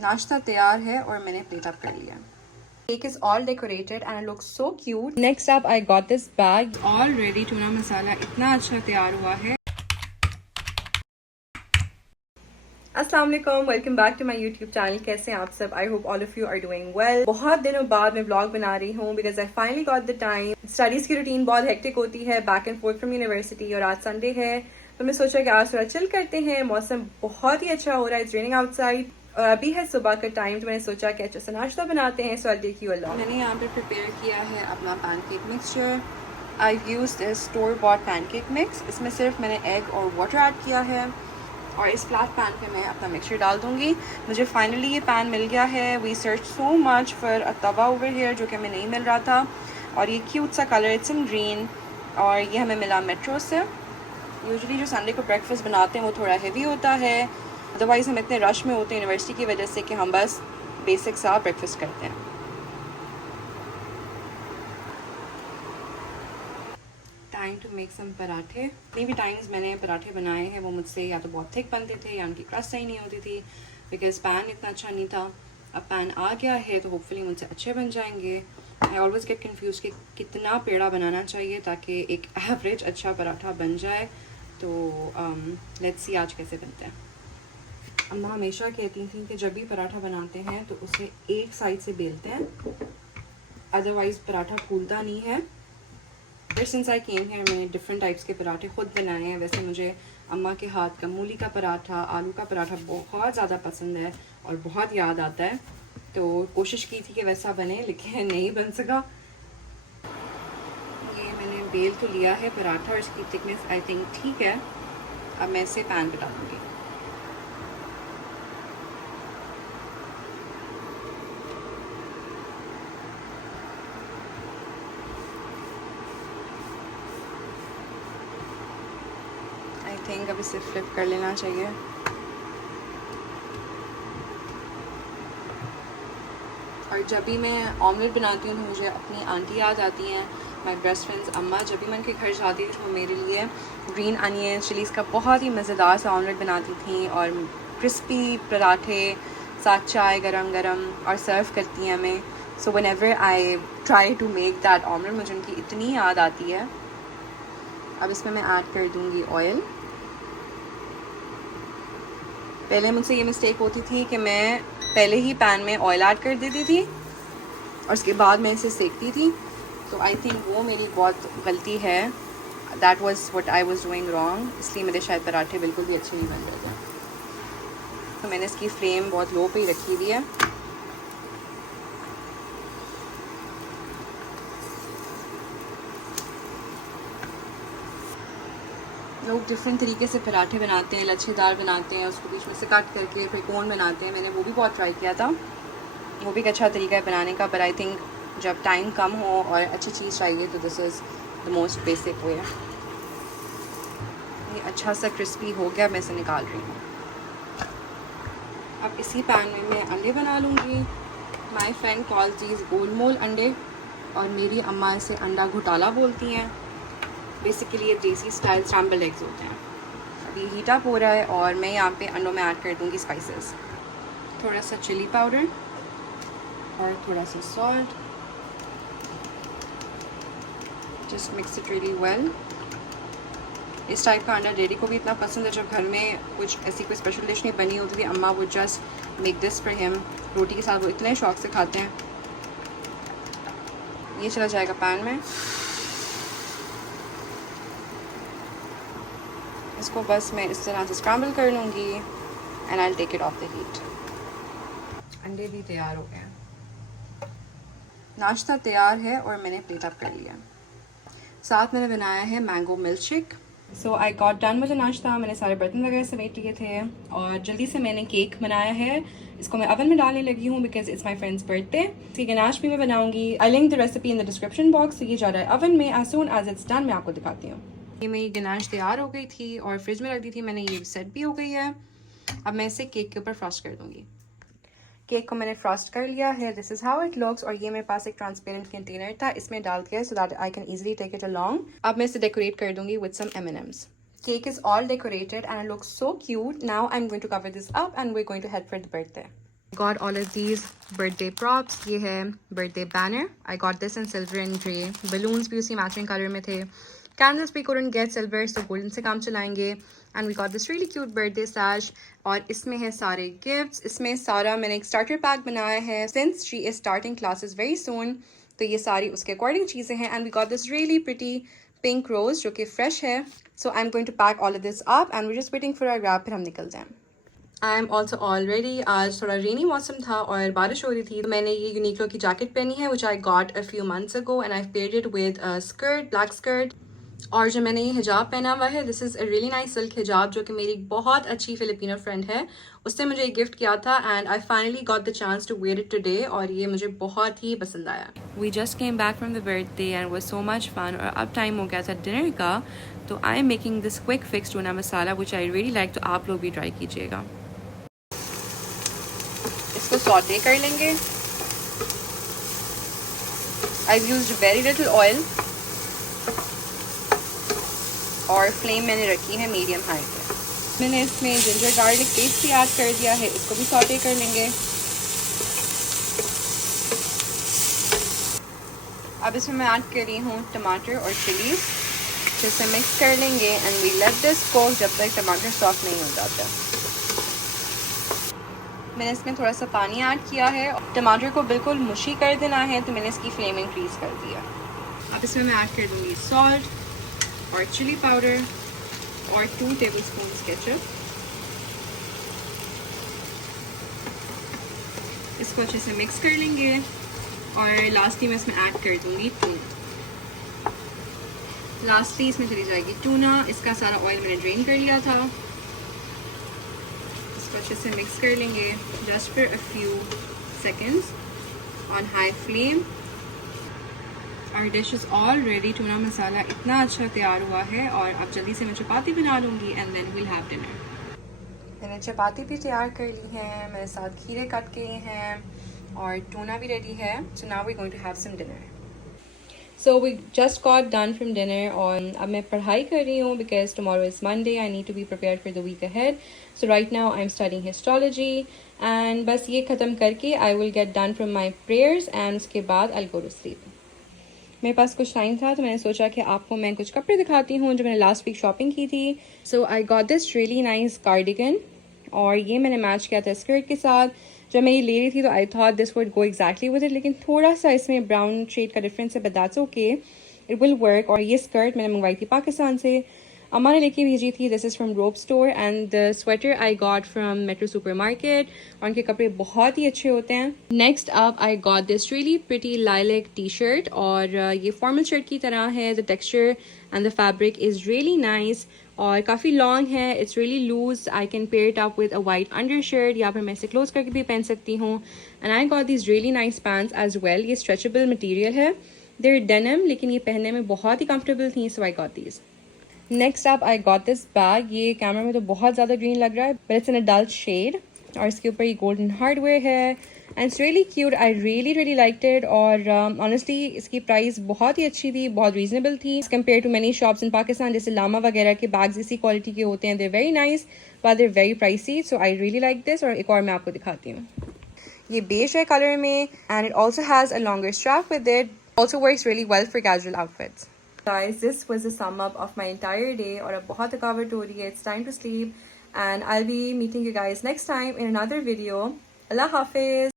नाश्ता तैयार है और मैंने प्लेट अप कर लिया। Cake is all decorated and it looks so cute. Next up, I got this bag. Already tuna masala इतना अच्छा तैयार हुआ है। अस्सलाम वालेकुम, welcome back to my YouTube channel. कैसे हैं आप सब? I hope all of you are doing well. बहुत दिनों बाद मैं ब्लॉग बना रही हूँ because I finally got the time. Studies की रूटीन बहुत हेक्टिक होती है, back and forth from university, और आज संडे है तो मैं सोचा कि आज थोड़ा चिल करते हैं। मौसम बहुत ही अच्छा हो रहा है, इट्स रेनिंग आउटसाइड और अभी है सुबह का टाइम, तो मैंने सोचा कि अच्छा सा नाश्ता बनाते हैं। सो आई टेक यू अलोंग। मैंने यहाँ पे प्रिपेयर किया है अपना pancake mixture. I used this store bot pancake mix. इसमें सिर्फ मैंने एग और वाटर ऐड किया है और इस फ्लैट पैन पे मैं अपना मिक्सचर डाल दूंगी। मुझे फाइनली ये पैन मिल गया है। We search so much for a tawa over here, जो कि हमें नहीं मिल रहा था। और ये क्यूट सा कलर, इट्स इन ग्रीन, और ये हमें मिला मेट्रो से। यूजुअली जो संडे को ब्रेकफास्ट बनाते हैं वो थोड़ा हेवी होता है, अदरवाइज़ हम इतने रश में होते हैं यूनिवर्सिटी की वजह से कि हम बस बेसिक सा ब्रेकफास्ट करते हैं। टाइम टू मेक सम पराठे। जितनी भी टाइम्स मैंने पराठे बनाए हैं वो मुझसे या तो बहुत थिक बनते थे या उनकी क्रस्ट सही नहीं होती थी बिकॉज पैन इतना अच्छा नहीं था। अब पैन आ गया है तो होपफुली मुझसे अच्छे बन जाएंगे। आई ऑलवेज गेट कन्फ्यूज कि कितना पेड़ा बनाना चाहिए ताकि एक एवरेज अच्छा पराठा बन जाए। तो लेट्स सी आज कैसे बनते हैं। अम्मा हमेशा कहती थी कि जब भी पराठा बनाते हैं तो उसे एक साइड से बेलते हैं, अदरवाइज़ पराठा फूलता नहीं है। सिंस आई केम हियर मैंने डिफरेंट टाइप्स के पराठे खुद बनाए हैं। वैसे मुझे अम्मा के हाथ का मूली का पराठा, आलू का पराठा बहुत ज़्यादा पसंद है और बहुत याद आता है, तो कोशिश की थी कि वैसा बने लेकिन नहीं बन सका। ये मैंने बेल तो लिया है पराठा और इसकी थिकनेस आई थिंक ठीक है। अब मैं इसे पैन पे डालूँगी। आई थिंक अब इसे फ्लिप कर लेना चाहिए। और जब भी मैं ऑमलेट बनाती हूँ तो मुझे अपनी आंटी याद आती हैं, माय बेस्ट फ्रेंड्स अम्मा। जब भी मैं उनके घर जाती थी तो वो मेरे लिए ग्रीन अनियन चिलीज़ का बहुत ही मज़ेदार सा ऑमलेट बनाती थी और क्रिस्पी पराठे साथ चाय गरम गरम और सर्व करती हैं हमें। So whenever I try to make that omelette मुझे उनकी इतनी याद आती है। अब इसमें मैं ऐड कर दूँगी ऑयल। पहले मुझसे ये मिस्टेक होती थी कि मैं पहले ही पैन में ऑयल ऐड कर देती थी और उसके बाद मैं इसे सेकती थी, तो आई थिंक वो मेरी बहुत गलती है। That was what I was doing wrong, इसलिए मेरे शायद पराठे बिल्कुल भी अच्छे नहीं बन रहे थे। तो मैंने इसकी फ्लेम बहुत लो पे ही रखी हुई है। लोग डिफरेंट तरीके से पराठे बनाते हैं, लच्छेदार बनाते हैं, उसको बीच में से कट करके फिर कोन बनाते हैं। मैंने वो भी बहुत ट्राई किया था, वो भी एक अच्छा तरीका है बनाने का, पर आई थिंक जब टाइम कम हो और अच्छी चीज़ चाहिए तो this is the most basic way. ये अच्छा सा क्रिस्पी हो गया, मैं इसे निकाल रही हूँ। अब इसी पैन में मैं अंडे बना लूँगी। माई फ्रेंड कॉल दीज गोलमोल अंडे और मेरी अम्मा इसे अंडा घोटाला बोलती हैं। बेसिकली ये देसी स्टाइल स्क्रैम्बल एग्स होते हैं। अभी हीट अप हो रहा है और मैं यहाँ पे अंडों में ऐड कर दूँगी स्पाइसेस, थोड़ा सा चिली पाउडर और थोड़ा सा salt. Just mix it really well. इस टाइप का अंडा डैडी को भी इतना पसंद है। जब घर में कुछ ऐसी कोई स्पेशल डिश नहीं बनी होती थी, अम्मा वो just make this for him. रोटी के साथ वो इतने शौक से खाते हैं। ये चला जाएगा पैन में। इसको बस मैं इस तरह से स्क्रैम्बल कर लूँगी and I will take it off the heat. अंडे भी तैयार हो गए हैं, नाश्ता तैयार है और मैंने प्लेट अप कर लिया। साथ मैंने बनाया है mango milk shake. So I got done मुझे नाश्ता। मैंने सारे बर्तन वगैरह समेट लिए थे और जल्दी से मैंने केक बनाया है। इसको मैं ओवन में डालने लगी हूँ because it's my friend's birthday. इसकी गनाश भी मैं बनाऊंगी। I link the recipe in the description box. ये जा रहा है ओवन में। As soon as it's done मैं आपको दिखाती हूँ। ये मेरी गनाश तैयार हो गई थी और फ्रिज में रख दी थी मैंने। ये सेट भी हो गई है। अब मैं इसे केक के ऊपर फ्रॉस्ट कर दूंगी। केक को मैंने फ्रॉस्ट कर लिया है। This is how it looks. और ये मेरे पास एक ट्रांसपेरेंट कंटेनर था, इसमें डाल दिया so that I can easily take it along. अब मैं इसे डेकोरेट कर दूंगी with some M&Ms. Cake is all decorated and it looks so cute. Now I'm going to cover this up and we're going to head for the birthday. Got all of these birthday props. ये है birthday banner. I got this in silver and grey. Balloons भी उसी matching color में थे. Candles we couldn't get silver, so golden से काम चलाएंगे. And we got this really cute birthday sash. और इसमें है सारे gifts. इसमें सारा मैंने एक starter pack बनाया है. Since she is starting classes very soon, तो ये सारी उसके according चीज़ें हैं. And we got this really pretty pink rose जो कि fresh है. So I'm going to pack all of this up and we're just waiting for our wrap. फिर हम निकलते हैं. I'm also all ready. आज थोड़ा रेनी मौसम था और बारिश हो रही थी, तो मैंने ये यूनिक्लो की जैकेट पहनी है which I got a few months ago and I've paired it with a skirt, black skirt. और जो मैंने ये हिजाब पहना हुआ है, this is a really nice silk हिजाब जो कि मेरी बहुत अच्छी फिलिपिनो फ्रेंड है, उसने मुझे ये गिफ्ट किया था and I finally got the chance to wear it today और ये मुझे बहुत ही पसंद आया. We just came back from the birthday and it was so much fun और अब टाइम हो गया था डिनर का, तो I am making this quick fix tuna masala which I really like, तो आप लोग भी ट्राई कीजिएगा. इसको सौटे कर लेंगे. I've used very little oil और फ्लेम मैंने रखी है मीडियम हाई पे. मैंने इसमें जिंजर गार्लिक पेस्ट भी ऐड कर दिया है, इसको भी सौटे कर लेंगे. अब इसमें मैं ऐड कर रही हूँ टमाटर और चिलीज, जिसे मिक्स कर लेंगे and we let this cook जब तक टमाटर सॉफ्ट नहीं हो जाता. मैंने इसमें थोड़ा सा पानी ऐड किया है. टमाटर को बिल्कुल मुशी कर देना है, तो मैंने इसकी फ्लेम इंक्रीज कर दिया. अब इसमें मैं ऐड कर दूँगी सॉल्ट और चिली पाउडर और 2 टेबलस्पून केचप. इसको अच्छे से मिक्स कर लेंगे और लास्टली मैं इसमें ऐड कर दूँगी टूना. लास्टली इसमें चली जाएगी टूना. इसका सारा ऑयल मैंने ड्रेन कर लिया था. इसको अच्छे से मिक्स कर लेंगे just for a few seconds on high flame. Our dish is all ready. Tuna masala इतना अच्छा तैयार हुआ है और अब जल्दी से मैं चपाती बना लूँगी and then we'll have dinner. मैंने चपाती भी तैयार कर ली है, मेरे साथ खीरे कट किए हैं और टूना भी रेडी है. So now we're going to have some dinner. So we just got done from dinner और अब मैं पढ़ाई कर रही हूँ because tomorrow is Monday. I need to be prepared for the week ahead. So right now I'm studying histology and बस ये ख़त्म करके I will get done from my prayers and उसके बाद I'll go to sleep. मेरे पास कुछ time था तो मैंने सोचा कि आपको मैं कुछ कपड़े दिखाती हूँ जो मैंने लास्ट वीक शॉपिंग की थी. So I got this really nice cardigan और ये मैंने मैच किया था स्कर्ट के साथ. जब मैं ये ले रही थी तो I thought this would go exactly with it, लेकिन थोड़ा सा इसमें ब्राउन शेड का डिफरेंस है, but that's okay, it will work. और ये स्कर्ट मैंने मंगवाई थी पाकिस्तान से, अम्मा ने लेके भेजी थी. This is from rope store and the sweater I got from Metro supermarket और उनके कपड़े बहुत ही अच्छे होते हैं. Next up I got this really pretty lilac T shirt और ये फॉर्मल शर्ट की तरह है. The texture and the fabric is really nice और काफ़ी लॉन्ग है. It's really loose. I can pair it up with a white undershirt या फिर मैं इसे क्लोज करके भी पहन सकती हूँ. And I got this really nice pants as well. ये स्ट्रेचेबल मटीरियल है, देयर डेनिम, लेकिन ये पहनने में बहुत ही कंफर्टेबल थी. So I got these. Next up I got this bag. ये कैमरा में तो बहुत ज़्यादा ग्रीन लग रहा है but it's in a dull shade और इसके ऊपर ये गोल्डन हार्डवेयर है and it's really cute. I really liked it और ऑनेस्टली इसकी प्राइस बहुत ही अच्छी थी, बहुत रीजनेबल थी compare to many shops in Pakistan. जैसे लामा वगैरह के बैग्स इसी क्वालिटी के होते हैं. They very nice but they very pricey. So I really like this. और एक और मैं आपको दिखाती हूँ. ये बेज है कलर में and it also has a longer strap with it. Also works really well for casual outfits. Guys, this was a sum up of my entire day और अब बहुत थकावट हो रही है. It's time to sleep and I'll be meeting you guys next time in another video. Allah Hafiz.